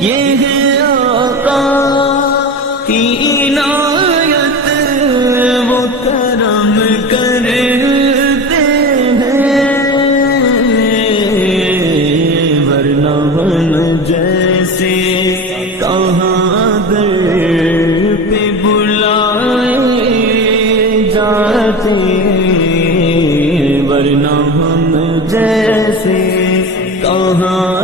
ये है आका की इनायत, वो करम करते हैं, वरना हम जैसे कहाँ दर पे बुलाए जाते, वरना हम जैसे कहाँ